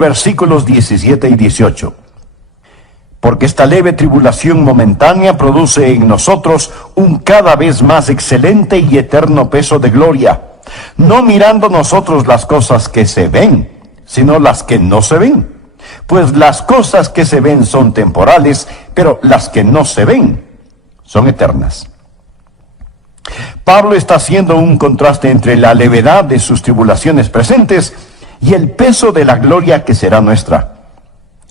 versículos 17 y 18. Porque esta leve tribulación momentánea produce en nosotros un cada vez más excelente y eterno peso de gloria, no mirando nosotros las cosas que se ven, sino las que no se ven. Pues las cosas que se ven son temporales, pero las que no se ven son eternas. Pablo está haciendo un contraste entre la levedad de sus tribulaciones presentes y el peso de la gloria que será nuestra.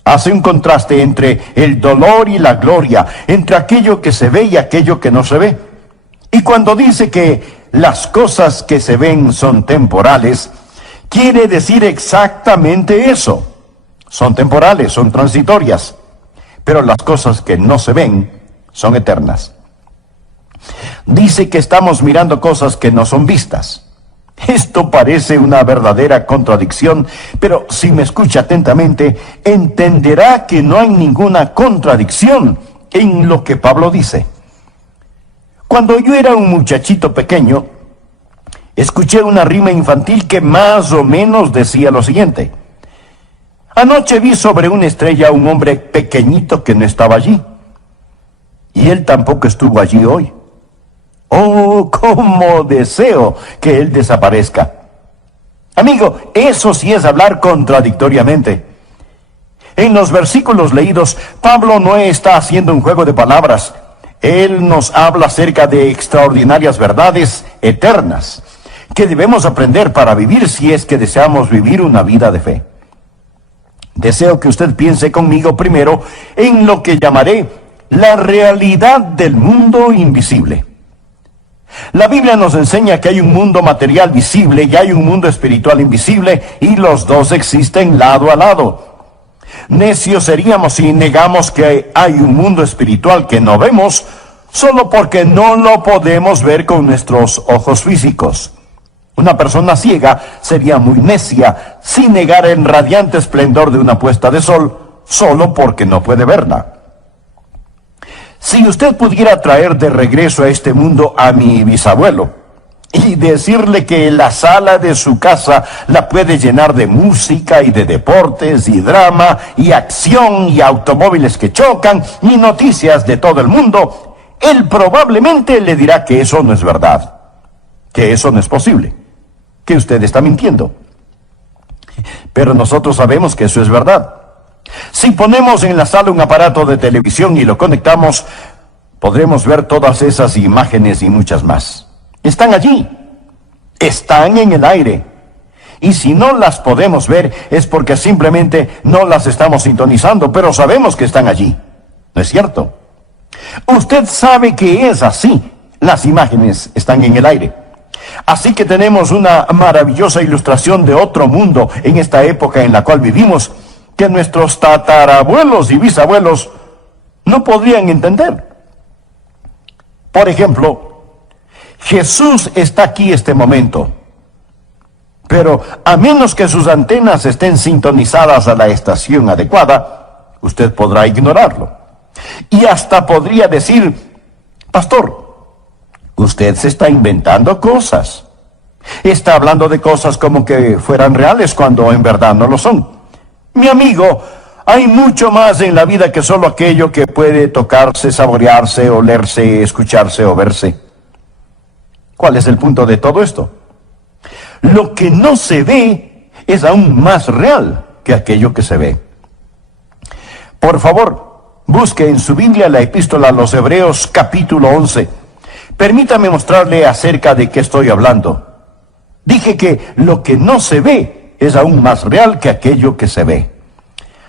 Hace un contraste entre el dolor y la gloria, entre aquello que se ve y aquello que no se ve. Y cuando dice que las cosas que se ven son temporales, quiere decir exactamente eso. Son temporales, son transitorias, pero las cosas que no se ven son eternas. Dice que estamos mirando cosas que no son vistas. Esto parece una verdadera contradicción, pero si me escucha atentamente, entenderá que no hay ninguna contradicción en lo que Pablo dice. Cuando yo era un muchachito pequeño, escuché una rima infantil que más o menos decía lo siguiente: anoche vi sobre una estrella a un hombre pequeñito que no estaba allí, y él tampoco estuvo allí hoy. Oh, cómo deseo que él desaparezca. Amigo, eso sí es hablar contradictoriamente. En los versículos leídos, Pablo no está haciendo un juego de palabras. Él nos habla acerca de extraordinarias verdades eternas que debemos aprender para vivir si es que deseamos vivir una vida de fe. Deseo que usted piense conmigo primero en lo que llamaré la realidad del mundo invisible. La Biblia nos enseña que hay un mundo material visible y hay un mundo espiritual invisible, y los dos existen lado a lado. Necios seríamos si negamos que hay un mundo espiritual que no vemos, solo porque no lo podemos ver con nuestros ojos físicos. Una persona ciega sería muy necia si negara el radiante esplendor de una puesta de sol, solo porque no puede verla. Si usted pudiera traer de regreso a este mundo a mi bisabuelo y decirle que la sala de su casa la puede llenar de música y de deportes y drama y acción y automóviles que chocan y noticias de todo el mundo, él probablemente le dirá que eso no es verdad, que eso no es posible, que usted está mintiendo. Pero nosotros sabemos que eso es verdad. Si ponemos en la sala un aparato de televisión y lo conectamos, podremos ver todas esas imágenes y muchas más. Están allí, están en el aire. Y si no las podemos ver es porque simplemente no las estamos sintonizando, pero sabemos que están allí. ¿No es cierto? Usted sabe que es así. Las imágenes están en el aire. Así que tenemos una maravillosa ilustración de otro mundo en esta época en la cual vivimos, que nuestros tatarabuelos y bisabuelos no podrían entender. Por ejemplo, Jesús está aquí este momento, pero a menos que sus antenas estén sintonizadas a la estación adecuada, usted podrá ignorarlo. Y hasta podría decir: pastor, usted se está inventando cosas. Está hablando de cosas como que fueran reales cuando en verdad no lo son. Mi amigo, hay mucho más en la vida que solo aquello que puede tocarse, saborearse, olerse, escucharse o verse. ¿Cuál es el punto de todo esto? Lo que no se ve es aún más real que aquello que se ve. Por favor, busque en su Biblia la epístola a los Hebreos capítulo 11. Permítame mostrarle acerca de qué estoy hablando. Dije que lo que no se ve es aún más real que aquello que se ve.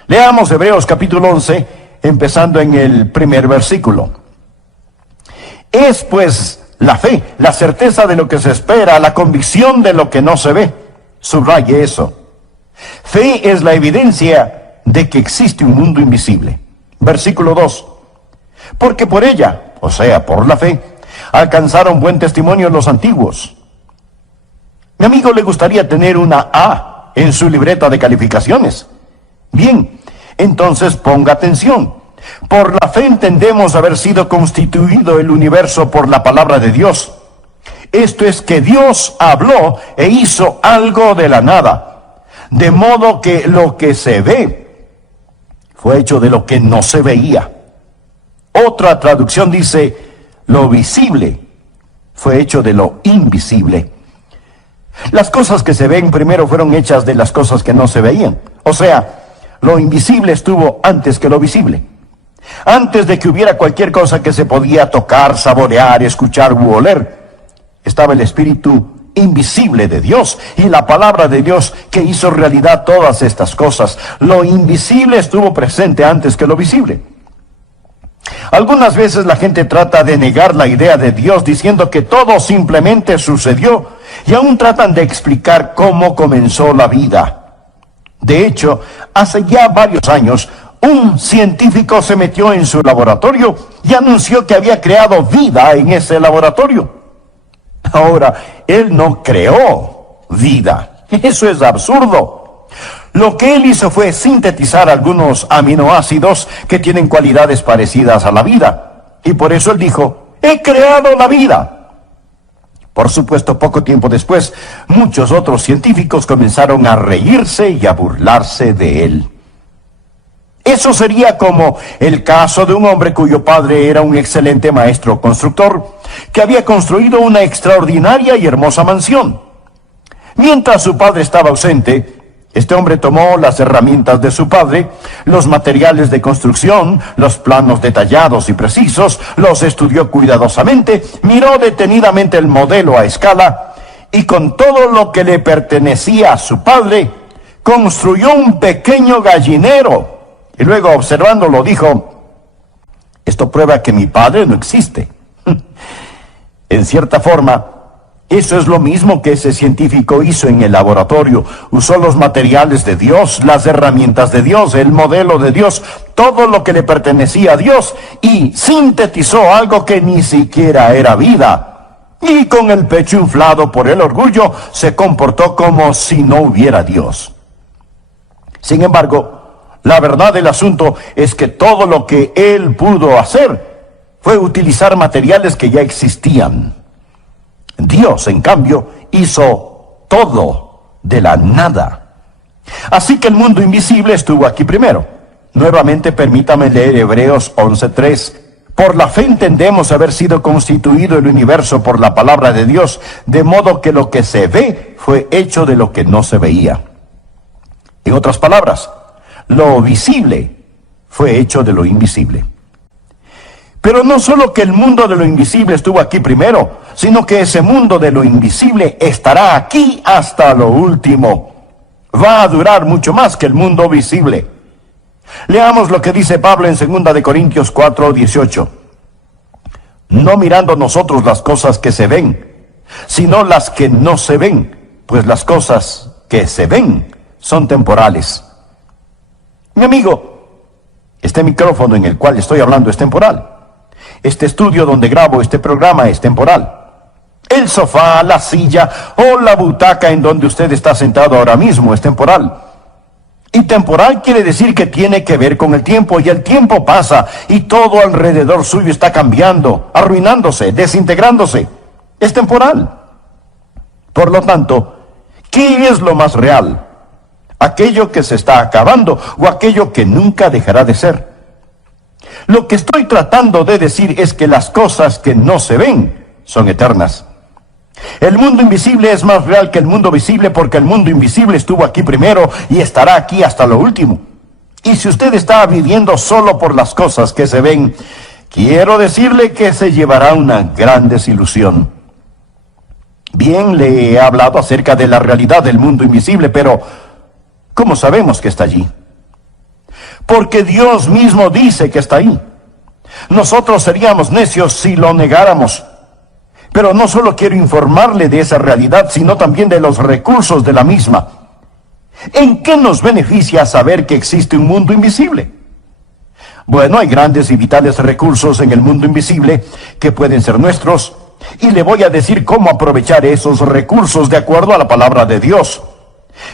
Leamos Hebreos capítulo 11, empezando en el primer versículo. Es pues la fe, la certeza de lo que se espera, la convicción de lo que no se ve. Subraye eso. Fe es la evidencia de que existe un mundo invisible. Versículo 2. Porque por ella, o sea, por la fe, alcanzaron buen testimonio los antiguos. Mi amigo, ¿le gustaría tener una A en su libreta de calificaciones? Bien, entonces ponga atención. Por la fe entendemos haber sido constituido el universo por la palabra de Dios. Esto es que Dios habló e hizo algo de la nada. De modo que lo que se ve fue hecho de lo que no se veía. Otra traducción dice, lo visible fue hecho de lo invisible. Las cosas que se ven primero fueron hechas de las cosas que no se veían. O sea, lo invisible estuvo antes que lo visible. Antes de que hubiera cualquier cosa que se podía tocar, saborear, escuchar u oler, estaba el Espíritu invisible de Dios y la palabra de Dios que hizo realidad todas estas cosas. Lo invisible estuvo presente antes que lo visible. Algunas veces la gente trata de negar la idea de Dios diciendo que todo simplemente sucedió y aún tratan de explicar cómo comenzó la vida. De hecho, hace ya varios años, un científico se metió en su laboratorio y anunció que había creado vida en ese laboratorio. Ahora, él no creó vida. Eso es absurdo. Lo que él hizo fue sintetizar algunos aminoácidos que tienen cualidades parecidas a la vida. Y por eso él dijo, he creado la vida. Por supuesto, poco tiempo después, muchos otros científicos comenzaron a reírse y a burlarse de él. Eso sería como el caso de un hombre cuyo padre era un excelente maestro constructor, que había construido una extraordinaria y hermosa mansión. Mientras su padre estaba ausente, este hombre tomó las herramientas de su padre, los materiales de construcción, los planos detallados y precisos, los estudió cuidadosamente, miró detenidamente el modelo a escala y con todo lo que le pertenecía a su padre, construyó un pequeño gallinero. Y luego, observándolo, dijo, esto prueba que mi padre no existe. En cierta forma, eso es lo mismo que ese científico hizo en el laboratorio. Usó los materiales de Dios, las herramientas de Dios, el modelo de Dios, todo lo que le pertenecía a Dios, y sintetizó algo que ni siquiera era vida. Y con el pecho inflado por el orgullo, se comportó como si no hubiera Dios. Sin embargo, la verdad del asunto es que todo lo que él pudo hacer fue utilizar materiales que ya existían. Dios, en cambio, hizo todo de la nada. Así que el mundo invisible estuvo aquí primero. Nuevamente permítame leer Hebreos 11:3. Por la fe entendemos haber sido constituido el universo por la palabra de Dios, de modo que lo que se ve fue hecho de lo que no se veía. En otras palabras, lo visible fue hecho de lo invisible. Pero no solo que el mundo de lo invisible estuvo aquí primero, sino que ese mundo de lo invisible estará aquí hasta lo último. Va a durar mucho más que el mundo visible. Leamos lo que dice Pablo en 2 de Corintios 4:18. No mirando nosotros las cosas que se ven, sino las que no se ven, pues las cosas que se ven son temporales. Mi amigo, este micrófono en el cual estoy hablando es temporal. Este estudio donde grabo este programa es temporal. El sofá, la silla o la butaca en donde usted está sentado ahora mismo es temporal. Y temporal quiere decir que tiene que ver con el tiempo, y el tiempo pasa y todo alrededor suyo está cambiando, arruinándose, desintegrándose. Es temporal. Por lo tanto, ¿qué es lo más real? ¿Aquello que se está acabando o aquello que nunca dejará de ser? Lo que estoy tratando de decir es que las cosas que no se ven son eternas. El mundo invisible es más real que el mundo visible porque el mundo invisible estuvo aquí primero y estará aquí hasta lo último. Y si usted está viviendo solo por las cosas que se ven, quiero decirle que se llevará una gran desilusión. Bien, le he hablado acerca de la realidad del mundo invisible, pero ¿cómo sabemos que está allí? Porque Dios mismo dice que está ahí. Nosotros seríamos necios si lo negáramos. Pero no solo quiero informarle de esa realidad, sino también de los recursos de la misma. ¿En qué nos beneficia saber que existe un mundo invisible? Bueno, hay grandes y vitales recursos en el mundo invisible que pueden ser nuestros, y le voy a decir cómo aprovechar esos recursos de acuerdo a la palabra de Dios.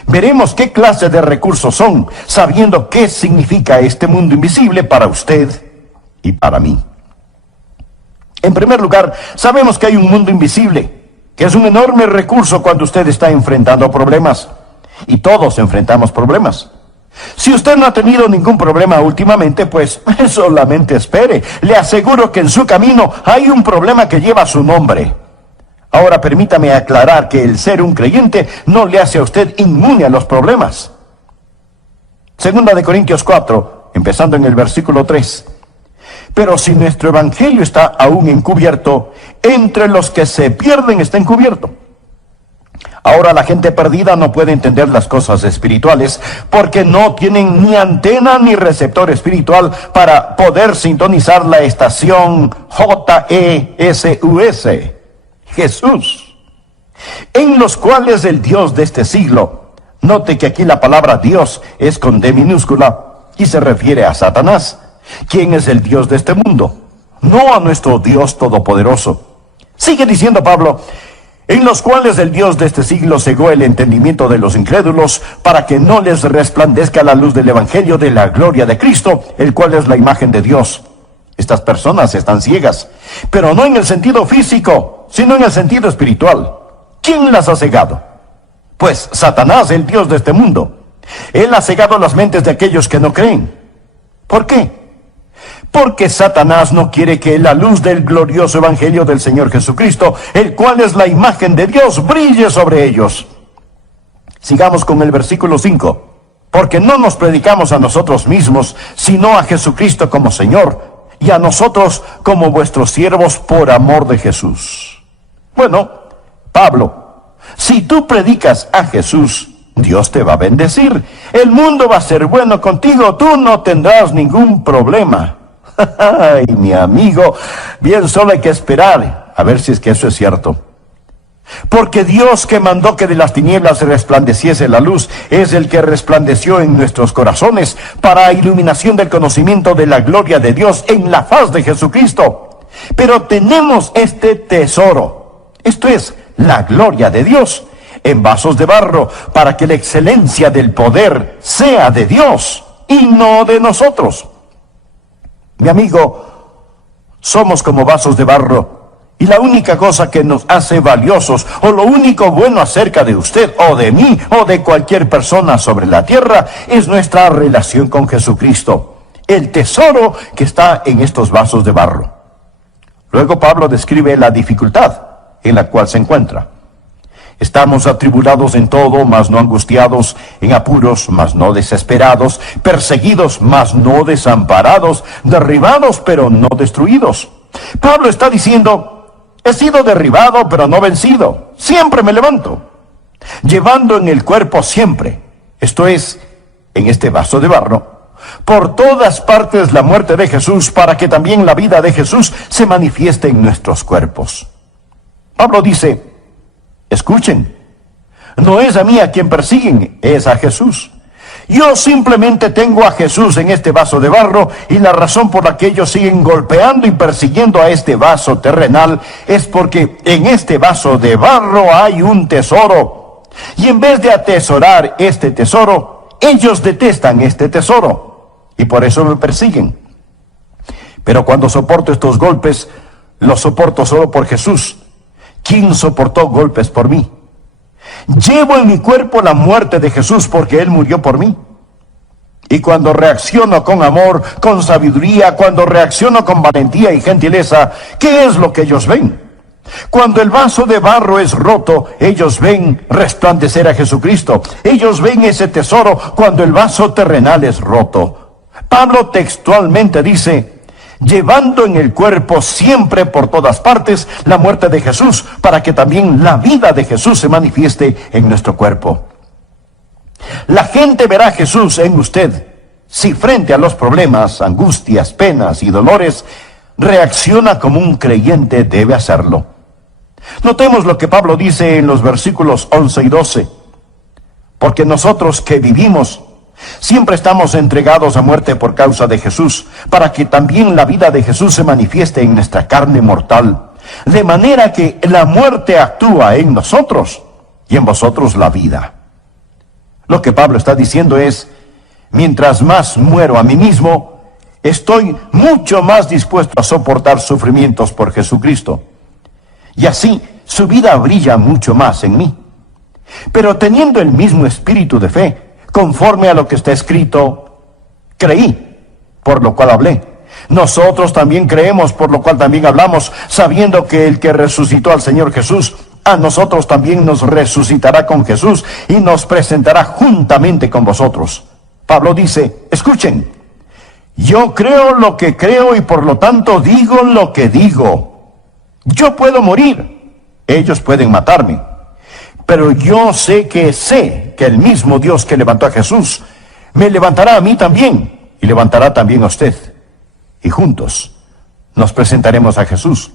Veremos qué clase de recursos son, sabiendo qué significa este mundo invisible para usted y para mí. En primer lugar, sabemos que hay un mundo invisible, que es un enorme recurso cuando usted está enfrentando problemas. Y todos enfrentamos problemas. Si usted no ha tenido ningún problema últimamente, pues solamente espere. Le aseguro que en su camino hay un problema que lleva su nombre. Ahora permítame aclarar que el ser un creyente no le hace a usted inmune a los problemas. Segunda de Corintios 4, empezando en el versículo 3. Pero si nuestro evangelio está aún encubierto, entre los que se pierden está encubierto. Ahora la gente perdida no puede entender las cosas espirituales porque no tienen ni antena ni receptor espiritual para poder sintonizar la estación JESUS, Jesús, en los cuales el Dios de este siglo, note que aquí la palabra Dios es con D minúscula y se refiere a Satanás, quien es el Dios de este mundo, no a nuestro Dios todopoderoso. Sigue diciendo Pablo, en los cuales el Dios de este siglo cegó el entendimiento de los incrédulos, para que no les resplandezca la luz del evangelio de la gloria de Cristo, el cual es la imagen de Dios. Estas personas están ciegas, pero no en el sentido físico, sino en el sentido espiritual. ¿Quién las ha cegado? Pues Satanás, el Dios de este mundo. Él ha cegado las mentes de aquellos que no creen. ¿Por qué? Porque Satanás no quiere que la luz del glorioso evangelio del Señor Jesucristo, el cual es la imagen de Dios, brille sobre ellos. Sigamos con el versículo 5. Porque no nos predicamos a nosotros mismos, sino a Jesucristo como Señor, y a nosotros como vuestros siervos por amor de Jesús. Bueno, Pablo, si tú predicas a Jesús, Dios te va a bendecir. El mundo va a ser bueno contigo, tú no tendrás ningún problema. Ay, mi amigo, bien solo hay que esperar a ver si es que eso es cierto. Porque Dios, que mandó que de las tinieblas resplandeciese la luz, es el que resplandeció en nuestros corazones para iluminación del conocimiento de la gloria de Dios en la faz de Jesucristo. Pero tenemos este tesoro, esto es, la gloria de Dios, en vasos de barro, para que la excelencia del poder sea de Dios y no de nosotros. Mi amigo, somos como vasos de barro, y la única cosa que nos hace valiosos, o lo único bueno acerca de usted, o de mí, o de cualquier persona sobre la tierra, es nuestra relación con Jesucristo, el tesoro que está en estos vasos de barro. Luego Pablo describe la dificultad en la cual se encuentra. Estamos atribulados en todo, mas no angustiados, en apuros, mas no desesperados, perseguidos, mas no desamparados, derribados, pero no destruidos. Pablo está diciendo, he sido derribado, pero no vencido. Siempre me levanto, llevando en el cuerpo siempre, esto es, en este vaso de barro, por todas partes la muerte de Jesús, para que también la vida de Jesús se manifieste en nuestros cuerpos. Pablo dice, escuchen, no es a mí a quien persiguen, es a Jesús. Yo simplemente tengo a Jesús en este vaso de barro, y la razón por la que ellos siguen golpeando y persiguiendo a este vaso terrenal es porque en este vaso de barro hay un tesoro. Y en vez de atesorar este tesoro, ellos detestan este tesoro, y por eso me persiguen. Pero cuando soporto estos golpes, los soporto solo por Jesús, quien soportó golpes por mí. Llevo en mi cuerpo la muerte de Jesús porque Él murió por mí. Y cuando reacciono con amor, con sabiduría, cuando reacciono con valentía y gentileza, ¿qué es lo que ellos ven? Cuando el vaso de barro es roto, ellos ven resplandecer a Jesucristo. Ellos ven ese tesoro cuando el vaso terrenal es roto. Pablo textualmente dice, llevando en el cuerpo siempre por todas partes la muerte de Jesús, para que también la vida de Jesús se manifieste en nuestro cuerpo. La gente verá a Jesús en usted si frente a los problemas, angustias, penas y dolores reacciona como un creyente debe hacerlo. Notemos lo que Pablo dice en los versículos 11 y 12. Porque nosotros que vivimos siempre estamos entregados a muerte por causa de Jesús, para que también la vida de Jesús se manifieste en nuestra carne mortal, de manera que la muerte actúa en nosotros y en vosotros la vida. Lo que Pablo está diciendo es, mientras más muero a mí mismo, estoy mucho más dispuesto a soportar sufrimientos por Jesucristo. Y así su vida brilla mucho más en mí. Pero teniendo el mismo espíritu de fe, conforme a lo que está escrito, creí, por lo cual hablé. Nosotros también creemos, por lo cual también hablamos, sabiendo que el que resucitó al Señor Jesús, a nosotros también nos resucitará con Jesús y nos presentará juntamente con vosotros. Pablo dice, escuchen, yo creo lo que creo y por lo tanto digo lo que digo. Yo puedo morir, ellos pueden matarme, pero yo sé que el mismo Dios que levantó a Jesús me levantará a mí también y levantará también a usted. Y juntos nos presentaremos a Jesús.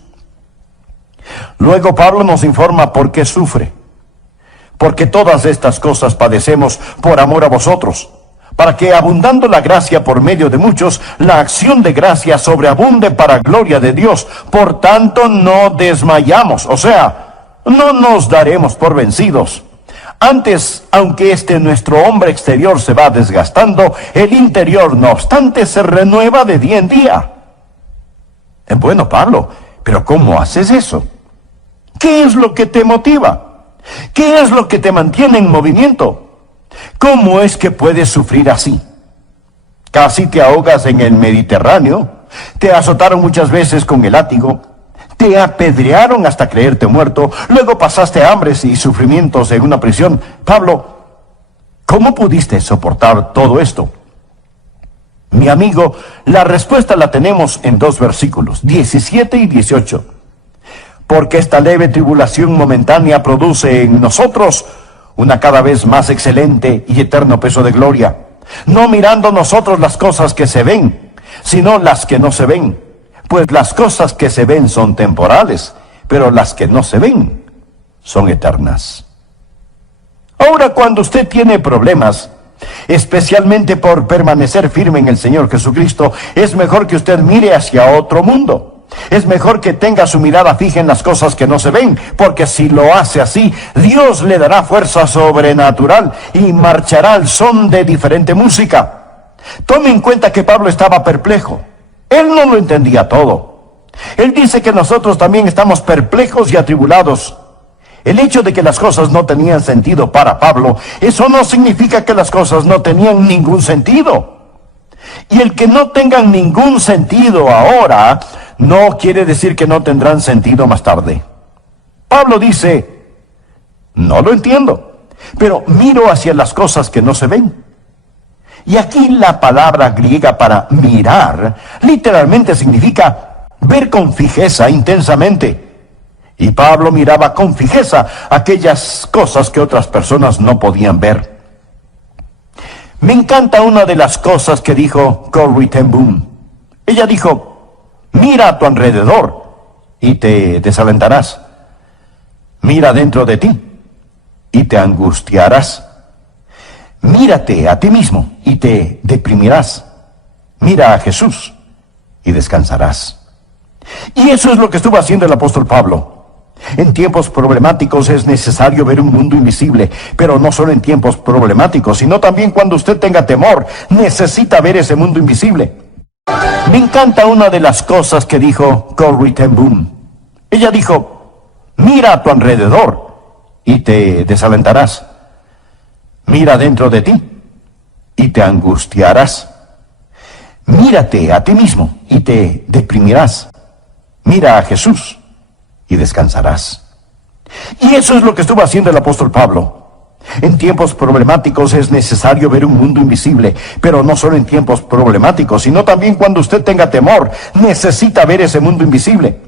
Luego Pablo nos informa por qué sufre. Porque todas estas cosas padecemos por amor a vosotros, para que abundando la gracia por medio de muchos, la acción de gracia sobreabunde para gloria de Dios. Por tanto no desmayamos, o sea, no nos daremos por vencidos. Antes, aunque nuestro hombre exterior se va desgastando, el interior, no obstante, se renueva de día en día. Bueno, Pablo, pero ¿cómo haces eso? ¿Qué es lo que te motiva? ¿Qué es lo que te mantiene en movimiento? ¿Cómo es que puedes sufrir así? Casi te ahogas en el Mediterráneo, te azotaron muchas veces con el látigo, te apedrearon hasta creerte muerto, luego pasaste hambres y sufrimientos en una prisión. Pablo, ¿cómo pudiste soportar todo esto? Mi amigo, la respuesta la tenemos en 2 versículos, 17 y 18. Porque esta leve tribulación momentánea produce en nosotros una cada vez más excelente y eterno peso de gloria, no mirando nosotros las cosas que se ven, sino las que no se ven. Pues las cosas que se ven son temporales, pero las que no se ven son eternas. Ahora, cuando usted tiene problemas, especialmente por permanecer firme en el Señor Jesucristo, es mejor que usted mire hacia otro mundo. Es mejor que tenga su mirada fija en las cosas que no se ven, porque si lo hace así, Dios le dará fuerza sobrenatural y marchará al son de diferente música. Tome en cuenta que Pablo estaba perplejo. Él no lo entendía todo. Él dice que nosotros también estamos perplejos y atribulados. El hecho de que las cosas no tenían sentido para Pablo, eso no significa que las cosas no tenían ningún sentido. Y el que no tengan ningún sentido ahora, no quiere decir que no tendrán sentido más tarde. Pablo dice, no lo entiendo, pero miro hacia las cosas que no se ven. Y aquí la palabra griega para mirar literalmente significa ver con fijeza, intensamente. Y Pablo miraba con fijeza aquellas cosas que otras personas no podían ver. Me encanta una de las cosas que dijo Corrie ten Boom. Ella dijo, mira a tu alrededor y te desalentarás. Mira dentro de ti y te angustiarás. Mírate a ti mismo y te deprimirás. Mira a Jesús y descansarás. Y eso es lo que estuvo haciendo el apóstol Pablo. En tiempos problemáticos es necesario ver un mundo invisible, pero no solo en tiempos problemáticos, sino también cuando usted tenga temor, necesita ver ese mundo invisible. Me encanta una de las cosas que dijo Corrie ten Boom. Ella dijo, mira a tu alrededor y te desalentarás. Mira dentro de ti y te angustiarás. Mírate a ti mismo y te deprimirás. Mira a Jesús y descansarás. Y eso es lo que estuvo haciendo el apóstol Pablo. En tiempos problemáticos es necesario ver un mundo invisible, pero no solo en tiempos problemáticos, sino también cuando usted tenga temor, necesita ver ese mundo invisible.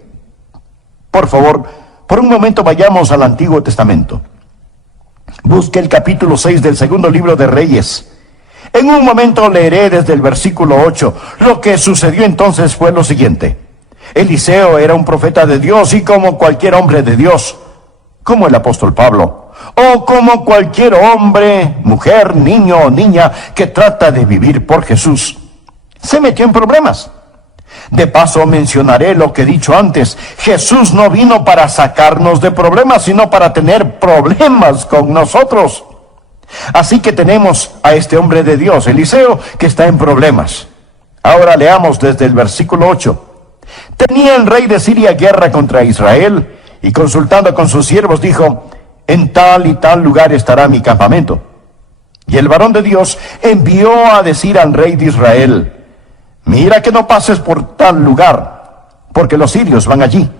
Por favor, por un momento vayamos al Antiguo Testamento. Busque el capítulo 6 del segundo libro de Reyes. En un momento leeré desde el versículo 8. Lo que sucedió entonces fue lo siguiente. Eliseo era un profeta de Dios y como cualquier hombre de Dios, como el apóstol Pablo, o como cualquier hombre, mujer, niño o niña que trata de vivir por Jesús, se metió en problemas. De paso mencionaré lo que he dicho antes. Jesús no vino para sacarnos de problemas, sino para tener problemas con nosotros. Así que tenemos a este hombre de Dios, Eliseo, que está en problemas. Ahora leamos desde el versículo 8. Tenía el rey de Siria guerra contra Israel, y consultando con sus siervos dijo, en tal y tal lugar estará mi campamento. Y el varón de Dios envió a decir al rey de Israel: mira que no pases por tal lugar, porque los sirios van allí.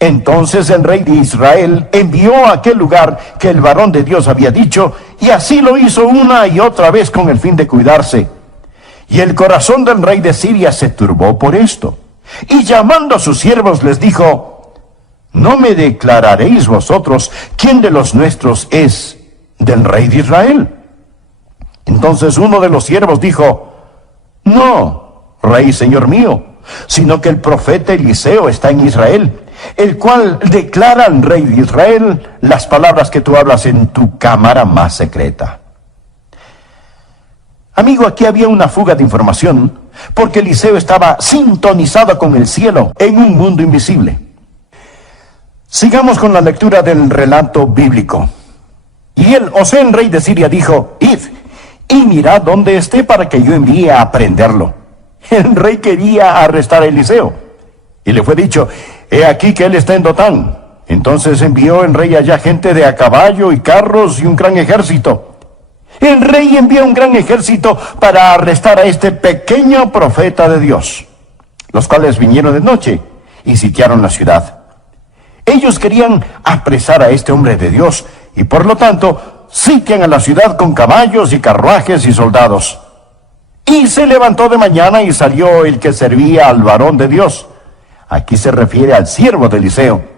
Entonces el rey de Israel envió a aquel lugar que el varón de Dios había dicho, y así lo hizo una y otra vez con el fin de cuidarse. Y el corazón del rey de Siria se turbó por esto, y llamando a sus siervos les dijo: ¿no me declararéis vosotros quién de los nuestros es del rey de Israel? Entonces uno de los siervos dijo: no, rey señor mío, sino que el profeta Eliseo está en Israel, el cual declara al rey de Israel las palabras que tú hablas en tu cámara más secreta. Amigo, aquí había una fuga de información, porque Eliseo estaba sintonizado con el cielo en un mundo invisible. Sigamos con la lectura del relato bíblico. Y él, Osén, rey de Siria, dijo: id y mirad dónde esté para que yo envíe a prenderlo. El rey quería arrestar a Eliseo, y le fue dicho: he aquí que él está en Dotán. Entonces envió el rey allá gente de a caballo y carros y un gran ejército. El rey envió un gran ejército para arrestar a este pequeño profeta de Dios, los cuales vinieron de noche y sitiaron la ciudad. Ellos querían apresar a este hombre de Dios, y por lo tanto sitian a la ciudad con caballos y carruajes y soldados. Y se levantó de mañana y salió el que servía al varón de Dios. Aquí se refiere al siervo de Eliseo.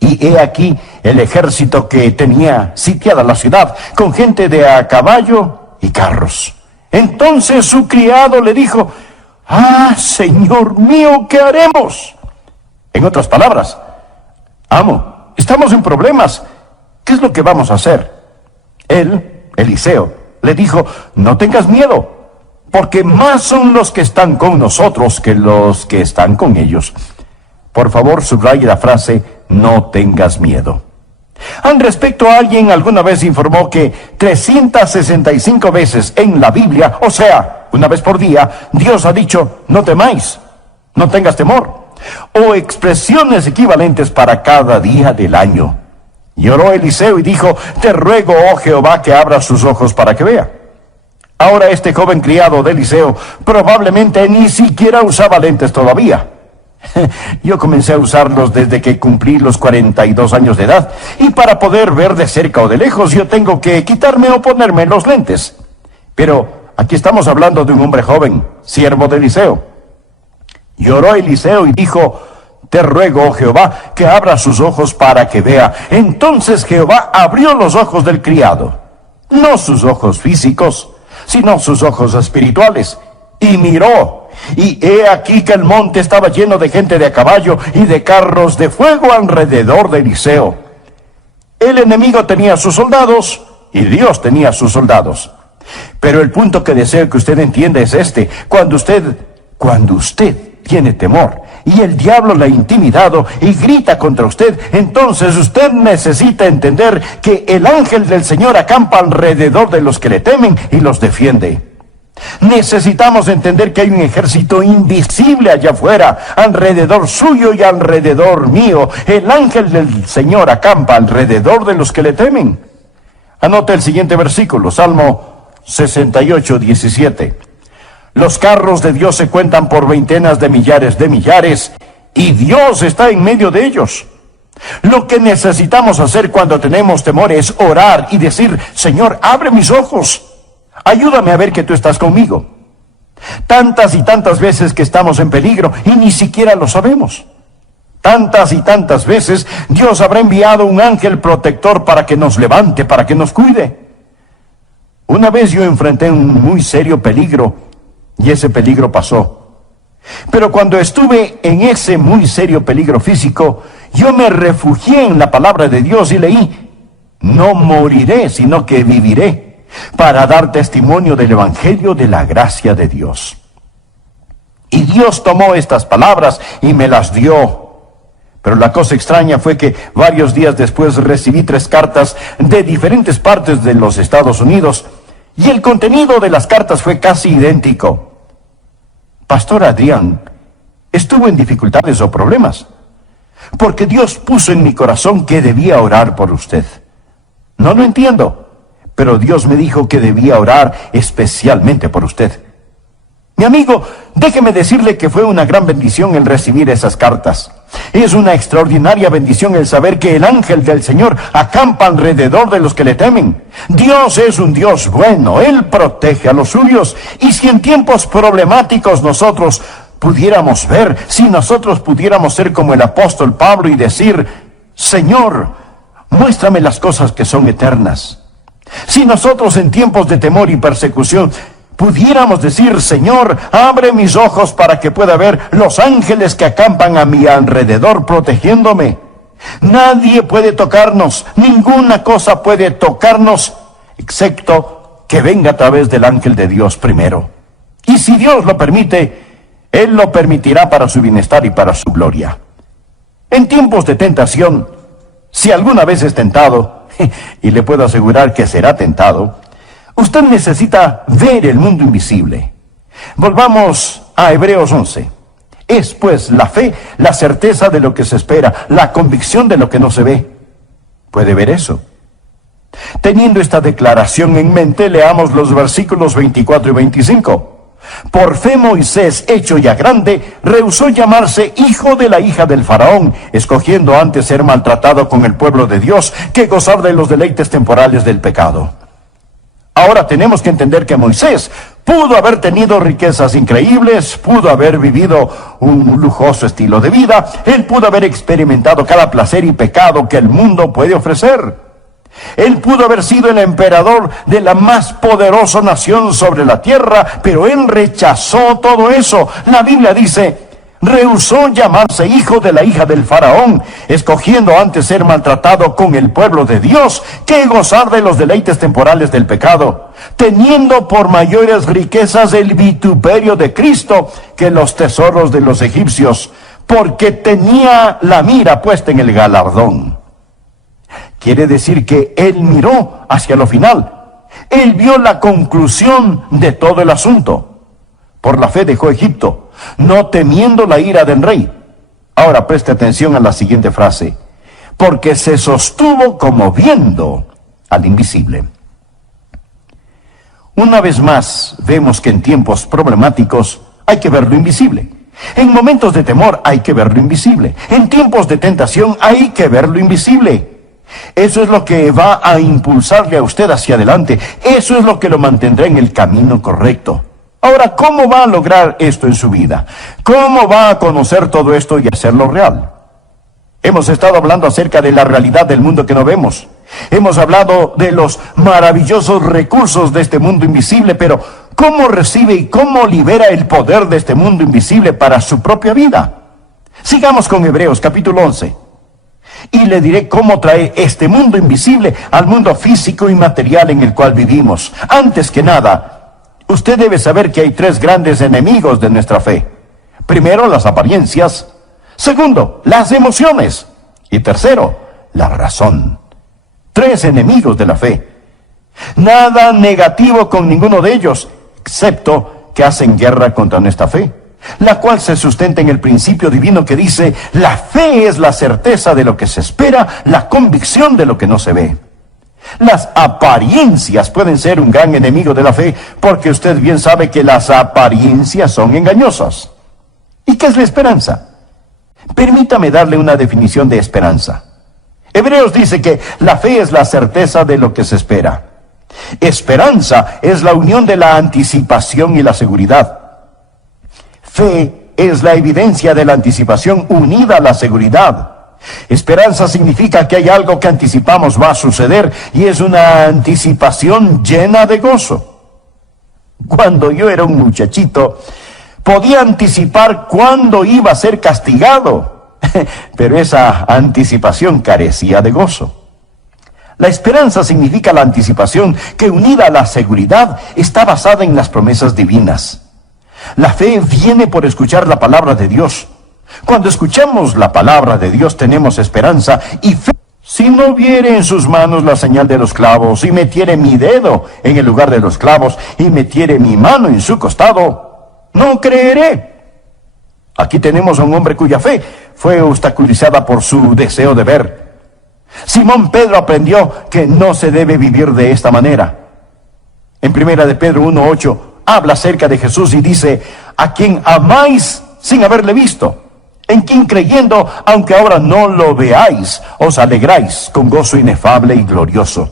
Y he aquí el ejército que tenía sitiada la ciudad, con gente de a caballo y carros. Entonces su criado le dijo: ah, señor mío, ¿qué haremos? En otras palabras: amo, estamos en problemas, ¿qué es lo que vamos a hacer? Él, Eliseo, le dijo: no tengas miedo, porque más son los que están con nosotros que los que están con ellos. Por favor, subraye la frase: no tengas miedo. Al respecto, alguien alguna vez informó que 365 veces en la Biblia, o sea, una vez por día, Dios ha dicho: no temáis, no tengas temor, o expresiones equivalentes para cada día del año. Y oró Eliseo y dijo: te ruego, oh Jehová, que abra sus ojos para que vea. Ahora este joven criado de Eliseo probablemente ni siquiera usaba lentes todavía. Yo comencé a usarlos desde que cumplí los 42 años de edad, y para poder ver de cerca o de lejos yo tengo que quitarme o ponerme los lentes. Pero aquí estamos hablando de un hombre joven, siervo de Eliseo. Y oró Eliseo y dijo: te ruego, oh Jehová, que abra sus ojos para que vea. Entonces Jehová abrió los ojos del criado, no sus ojos físicos, sino sus ojos espirituales, y miró. Y he aquí que el monte estaba lleno de gente de a caballo y de carros de fuego alrededor de Eliseo. El enemigo tenía sus soldados y Dios tenía sus soldados. Pero el punto que deseo que usted entienda es este: cuando usted tiene temor y el diablo la ha intimidado y grita contra usted, entonces usted necesita entender que el ángel del Señor acampa alrededor de los que le temen y los defiende. Necesitamos entender que hay un ejército invisible allá afuera, alrededor suyo y alrededor mío. El ángel del Señor acampa alrededor de los que le temen. Anota el siguiente versículo, Salmo 68, 17. Los carros de Dios se cuentan por veintenas de millares, y Dios está en medio de ellos. Lo que necesitamos hacer cuando tenemos temor es orar y decir: Señor, abre mis ojos. Ayúdame a ver que tú estás conmigo. Tantas y tantas veces que estamos en peligro y ni siquiera lo sabemos. Tantas y tantas veces Dios habrá enviado un ángel protector para que nos levante, para que nos cuide. Una vez yo enfrenté un muy serio peligro y ese peligro pasó. Pero cuando estuve en ese muy serio peligro físico, yo me refugié en la palabra de Dios y leí: no moriré, sino que viviré, para dar testimonio del evangelio de la gracia de Dios. Y Dios tomó estas palabras y me las dio. Pero la cosa extraña fue que varios días después recibí 3 cartas de diferentes partes de los Estados Unidos, y el contenido de las cartas fue casi idéntico. Pastor Adrián, ¿estuvo en dificultades o problemas? porque Dios puso en mi corazón que debía orar por usted. No lo entiendo, pero Dios me dijo que debía orar especialmente por usted. Mi amigo, déjeme decirle que fue una gran bendición el recibir esas cartas. Es una extraordinaria bendición el saber que el ángel del Señor acampa alrededor de los que le temen. Dios es un Dios bueno, Él protege a los suyos. Y si en tiempos problemáticos nosotros pudiéramos ver, si nosotros pudiéramos ser como el apóstol Pablo y decir: Señor, muéstrame las cosas que son eternas. Si nosotros en tiempos de temor y persecución pudiéramos decir: Señor, abre mis ojos para que pueda ver los ángeles que acampan a mi alrededor protegiéndome. Nadie puede tocarnos, ninguna cosa puede tocarnos, excepto que venga a través del ángel de Dios primero. Y si Dios lo permite, Él lo permitirá para su bienestar y para su gloria. En tiempos de tentación, si alguna vez es tentado, y le puedo asegurar que será tentado, usted necesita ver el mundo invisible. Volvamos a Hebreos 11. Es pues la fe, la certeza de lo que se espera, la convicción de lo que no se ve. ¿Puede ver eso? Teniendo esta declaración en mente, leamos los versículos 24 y 25. Por fe Moisés, hecho ya grande, rehusó llamarse hijo de la hija del faraón, escogiendo antes ser maltratado con el pueblo de Dios que gozar de los deleites temporales del pecado. Ahora tenemos que entender que Moisés pudo haber tenido riquezas increíbles, pudo haber vivido un lujoso estilo de vida, él pudo haber experimentado cada placer y pecado que el mundo puede ofrecer. Él pudo haber sido el emperador de la más poderosa nación sobre la tierra, pero él rechazó todo eso. La Biblia dice: rehusó llamarse hijo de la hija del faraón, escogiendo antes ser maltratado con el pueblo de Dios que gozar de los deleites temporales del pecado, teniendo por mayores riquezas el vituperio de Cristo que los tesoros de los egipcios, porque tenía la mira puesta en el galardón. Quiere decir que él miró hacia lo final. Él vio la conclusión de todo el asunto. Por la fe dejó Egipto, no temiendo la ira del rey. Ahora preste atención a la siguiente frase: porque se sostuvo como viendo al invisible. Una vez más, vemos que en tiempos problemáticos hay que ver lo invisible. En momentos de temor hay que ver lo invisible. En tiempos de tentación hay que ver lo invisible. Eso es lo que va a impulsarle a usted hacia adelante. Eso es lo que lo mantendrá en el camino correcto. Ahora, ¿cómo va a lograr esto en su vida? ¿Cómo va a conocer todo esto y hacerlo real? Hemos estado hablando acerca de la realidad del mundo que no vemos. Hemos hablado de los maravillosos recursos de este mundo invisible, pero ¿cómo recibe y cómo libera el poder de este mundo invisible para su propia vida? Sigamos con Hebreos capítulo 11. Y le diré cómo trae este mundo invisible al mundo físico y material en el cual vivimos. Antes que nada, usted debe saber que hay tres grandes enemigos de nuestra fe. Primero, las apariencias. Segundo, las emociones. Y tercero, la razón. Tres enemigos de la fe. Nada negativo con ninguno de ellos, excepto que hacen guerra contra nuestra fe, la cual se sustenta en el principio divino que dice: la fe es la certeza de lo que se espera, la convicción de lo que no se ve. Las apariencias pueden ser un gran enemigo de la fe, porque usted bien sabe que las apariencias son engañosas. ¿Y qué es la esperanza? Permítame darle una definición de esperanza. Hebreos dice que la fe es la certeza de lo que se espera. Esperanza es la unión de la anticipación y la seguridad. Fe es la evidencia de la anticipación unida a la seguridad. Esperanza significa que hay algo que anticipamos va a suceder y es una anticipación llena de gozo. Cuando yo era un muchachito, podía anticipar cuándo iba a ser castigado, pero esa anticipación carecía de gozo. La esperanza significa la anticipación que, unida a la seguridad, está basada en las promesas divinas. La fe viene por escuchar la palabra de Dios. Cuando escuchamos la palabra de Dios tenemos esperanza y fe. Si no viere en sus manos la señal de los clavos, y metiere mi dedo en el lugar de los clavos, y metiere mi mano en su costado, no creeré. Aquí tenemos a un hombre cuya fe fue obstaculizada por su deseo de ver. Simón Pedro aprendió que no se debe vivir de esta manera. En 1 de Pedro 1:8 habla acerca de Jesús y dice: a quien amáis sin haberle visto, en quien creyendo, aunque ahora no lo veáis, os alegráis con gozo inefable y glorioso.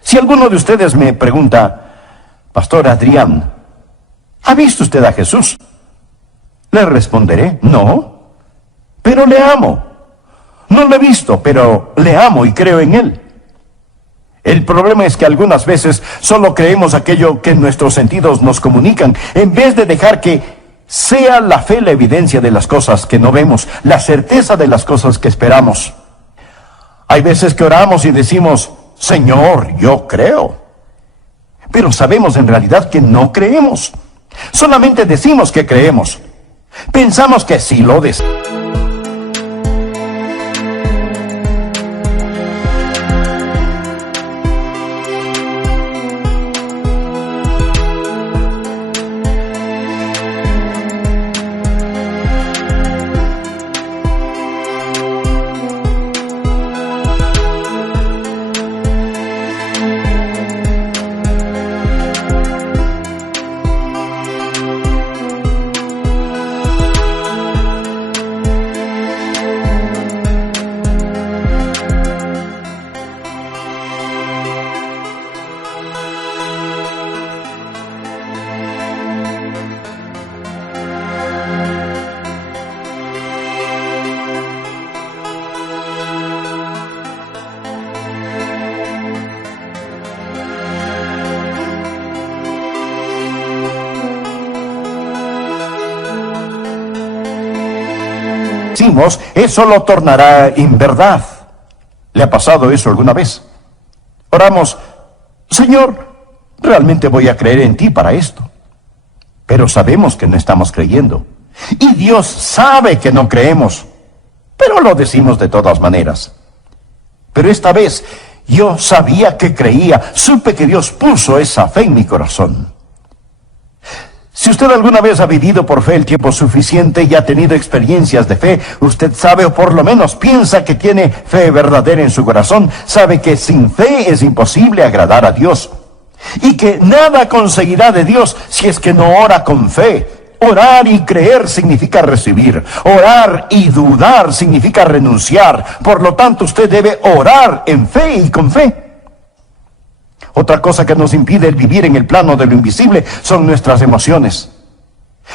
Si alguno de ustedes me pregunta: Pastor Adrián, ¿ha visto usted a Jesús? Le responderé: no, pero le amo. No lo he visto, pero le amo y creo en él. El problema es que algunas veces solo creemos aquello que nuestros sentidos nos comunican, en vez de dejar que sea la fe la evidencia de las cosas que no vemos, la certeza de las cosas que esperamos. Hay veces que oramos y decimos: Señor, yo creo. Pero sabemos en realidad que no creemos. Solamente decimos que creemos. Pensamos que sí lo deseamos. Eso lo tornará en verdad. ¿Le ha pasado eso alguna vez? Oramos: Señor, realmente voy a creer en ti para esto. Pero sabemos que no estamos creyendo. Y Dios sabe que no creemos, pero lo decimos de todas maneras. Pero esta vez yo sabía que creía, supe que Dios puso esa fe en mi corazón. Si usted alguna vez ha vivido por fe el tiempo suficiente y ha tenido experiencias de fe, usted sabe, o por lo menos piensa que tiene fe verdadera en su corazón, sabe que sin fe es imposible agradar a Dios. Y que nada conseguirá de Dios si es que no ora con fe. Orar y creer significa recibir. Orar y dudar significa renunciar. Por lo tanto, usted debe orar en fe y con fe. Otra cosa que nos impide el vivir en el plano de lo invisible son nuestras emociones.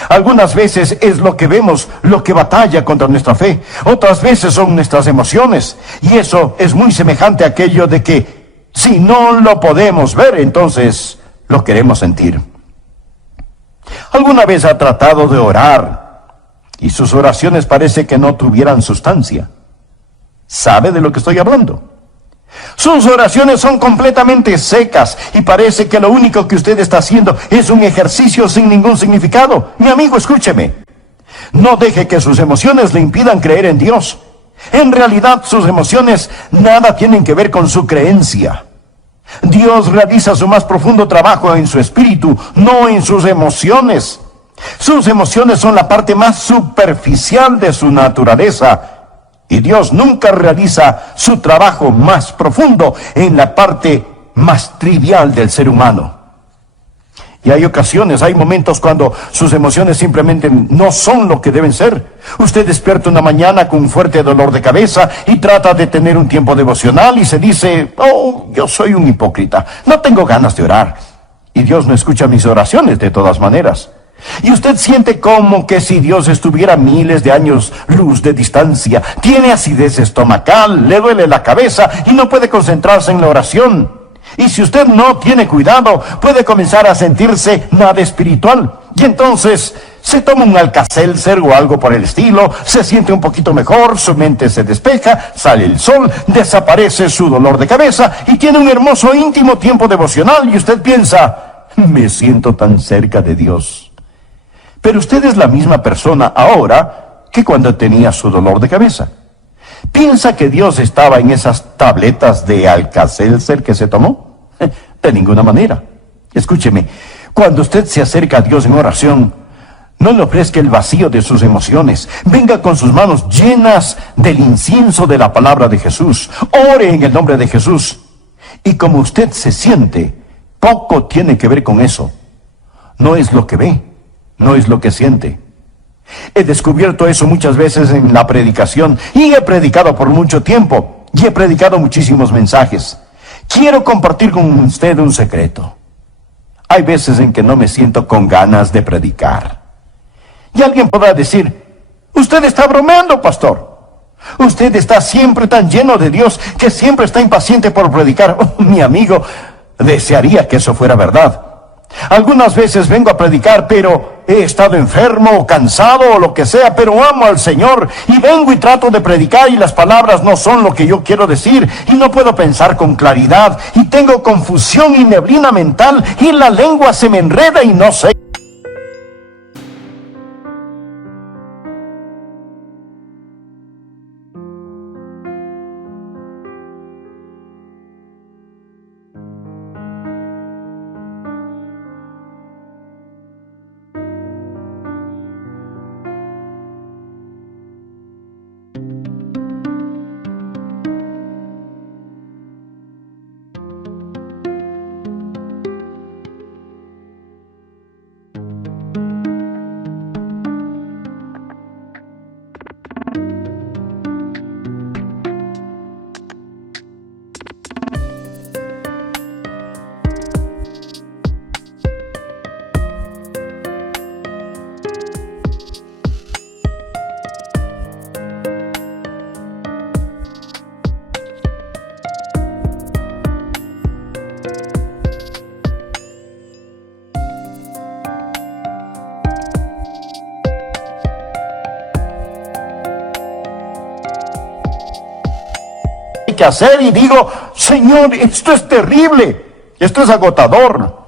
Algunas veces es lo que vemos lo que batalla contra nuestra fe. Otras veces son nuestras emociones. Y eso es muy semejante a aquello de que si no lo podemos ver, entonces lo queremos sentir. ¿Alguna vez ha tratado de orar y sus oraciones parece que no tuvieran sustancia? ¿Sabe de lo que estoy hablando? Sus oraciones son completamente secas y parece que lo único que usted está haciendo es un ejercicio sin ningún significado. Mi amigo, escúcheme. No deje que sus emociones le impidan creer en Dios. En realidad, sus emociones nada tienen que ver con su creencia. Dios realiza su más profundo trabajo en su espíritu, no en sus emociones. Sus emociones son la parte más superficial de su naturaleza. Y Dios nunca realiza su trabajo más profundo en la parte más trivial del ser humano. Y hay ocasiones, hay momentos cuando sus emociones simplemente no son lo que deben ser. Usted despierta una mañana con un fuerte dolor de cabeza y trata de tener un tiempo devocional y se dice: oh, yo soy un hipócrita, no tengo ganas de orar. Y Dios no escucha mis oraciones de todas maneras. Y usted siente como que si Dios estuviera miles de años luz de distancia. Tiene acidez estomacal, le duele la cabeza y no puede concentrarse en la oración. Y si usted no tiene cuidado, puede comenzar a sentirse nada espiritual. Y entonces se toma un Alka-Seltzer o algo por el estilo, se siente un poquito mejor, su mente se despeja, sale el sol, desaparece su dolor de cabeza y tiene un hermoso íntimo tiempo devocional y usted piensa: me siento tan cerca de Dios. Pero usted es la misma persona ahora que cuando tenía su dolor de cabeza. ¿Piensa que Dios estaba en esas tabletas de Alka-Seltzer que se tomó? De ninguna manera. Escúcheme, cuando usted se acerca a Dios en oración, No le ofrezca el vacío de sus emociones. Venga con sus manos llenas del incienso de la palabra de Jesús. Ore en el nombre de Jesús. Y como usted se siente, poco tiene que ver con eso. No es lo que ve, no es lo que siente. He descubierto eso muchas veces en la predicación y he predicado por mucho tiempo y he predicado muchísimos mensajes. Quiero compartir con usted un secreto. Hay veces en que no me siento con ganas de predicar. Y alguien podrá decir, usted está bromeando, pastor. Usted está siempre tan lleno de Dios que siempre está impaciente por predicar. Oh, mi amigo, desearía que eso fuera verdad. Algunas veces vengo a predicar, pero he estado enfermo o cansado o lo que sea, pero amo al Señor y vengo y trato de predicar y las palabras no son lo que yo quiero decir y no puedo pensar con claridad y tengo confusión y neblina mental y la lengua se me enreda y no sé. Que hacer y digo, Señor, esto es terrible, esto es agotador.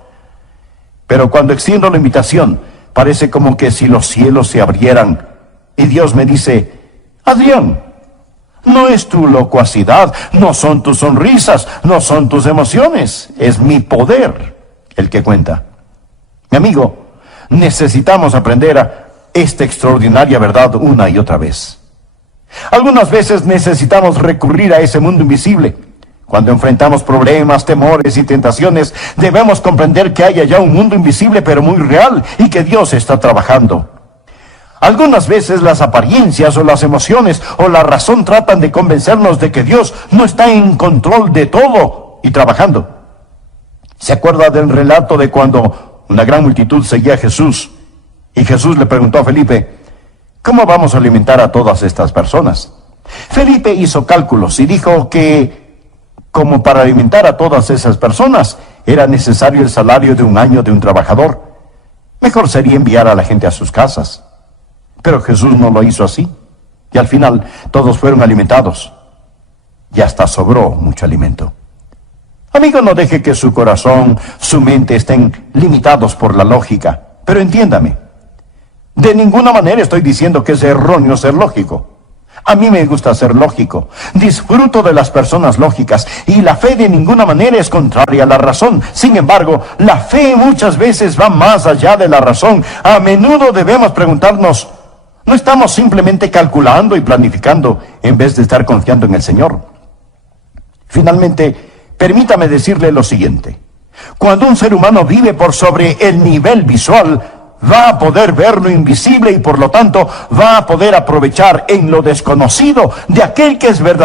Pero cuando extiendo la invitación, parece como que si los cielos se abrieran y Dios me dice, Adrián, no es tu locuacidad, no son tus sonrisas, no son tus emociones, es mi poder el que cuenta. Mi amigo, necesitamos aprender a esta extraordinaria verdad una y otra vez. Algunas veces necesitamos recurrir a ese mundo invisible. Cuando enfrentamos problemas, temores y tentaciones, debemos comprender que hay allá un mundo invisible pero muy real y que Dios está trabajando. Algunas veces las apariencias o las emociones o la razón tratan de convencernos de que Dios no está en control de todo y trabajando. ¿Se acuerda del relato de cuando una gran multitud seguía a Jesús y Jesús le preguntó a Felipe, ¿cómo vamos a alimentar a todas estas personas? Felipe hizo cálculos y dijo que, como para alimentar a todas esas personas, era necesario el salario de un año de un trabajador. Mejor sería enviar a la gente a sus casas. Pero Jesús no lo hizo así. Y al final, todos fueron alimentados. Y hasta sobró mucho alimento. Amigo, no deje que su corazón, su mente estén limitados por la lógica. Pero entiéndame. De ninguna manera estoy diciendo que es erróneo ser lógico. A mí me gusta ser lógico. Disfruto de las personas lógicas y la fe de ninguna manera es contraria a la razón. Sin embargo, la fe muchas veces va más allá de la razón. A menudo debemos preguntarnos, ¿no estamos simplemente calculando y planificando en vez de estar confiando en el Señor? Finalmente, permítame decirle lo siguiente. Cuando un ser humano vive por sobre el nivel visual, va a poder ver lo invisible y por lo tanto va a poder aprovechar en lo desconocido de aquel que es verdadero.